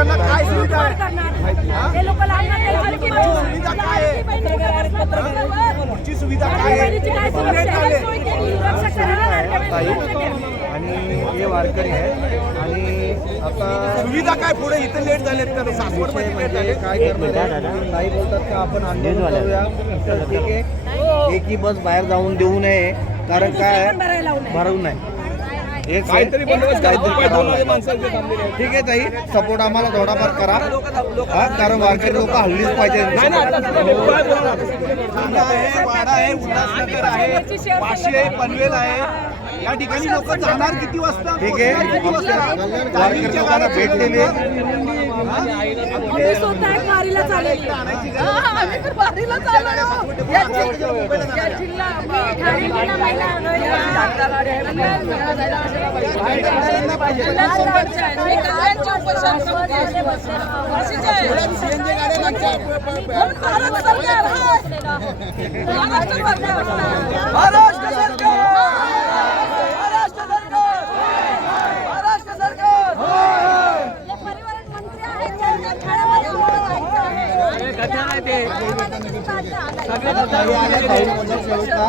लोकांना काय सुविधा आहे? सुविधा काय? पुढची सुविधा काय आहे? आणि हे वारकरी आहे आणि आता सुविधा काय पुढे? इथे लेट झालेत तर सासवडमध्ये लेट झाले काय? करणार? ताई बोलतात का? आपण आंदोलन करूया. तर ठीक आहे एक ही बस बाहेर जाऊन देऊ नये. कारण काय आहे? भरवू नये. हेच आहे. काहीतरी बंदोबस्त करा. काहीतरी पाय करावं दोन वाजे लागेल. माणसं इथे थांबलेली आहेत. ठीक आहे ताई सपोर्ट आम्हाला थोडाफार करा. हा कारण वारकरी लोक हल्लीच पाहिजे. ठाणा आहे वाडा आहे उल्हासनगर आहे वाशी आहे पनवेल आहे. या ठिकाणी लोक जाणार किती वाजता? ठीक आहे. पोहोचणार किती वाजता? वारकरी लोकांना भेट दिली. आम्ही स्वतः एक वारीला चाललेली आम्ही तर वारीला चाललो. या जिल्हा- या जिल्हा आम्ही ठाणे जिल्हा महिला महाराष्ट्र सरकार महाराष्ट्र सरकार महाराष्ट्र सरकार परिवहन मंत्री आहेत त्यांच्या ठाण्यामध्ये ताई आल्या ताई मदत करू का?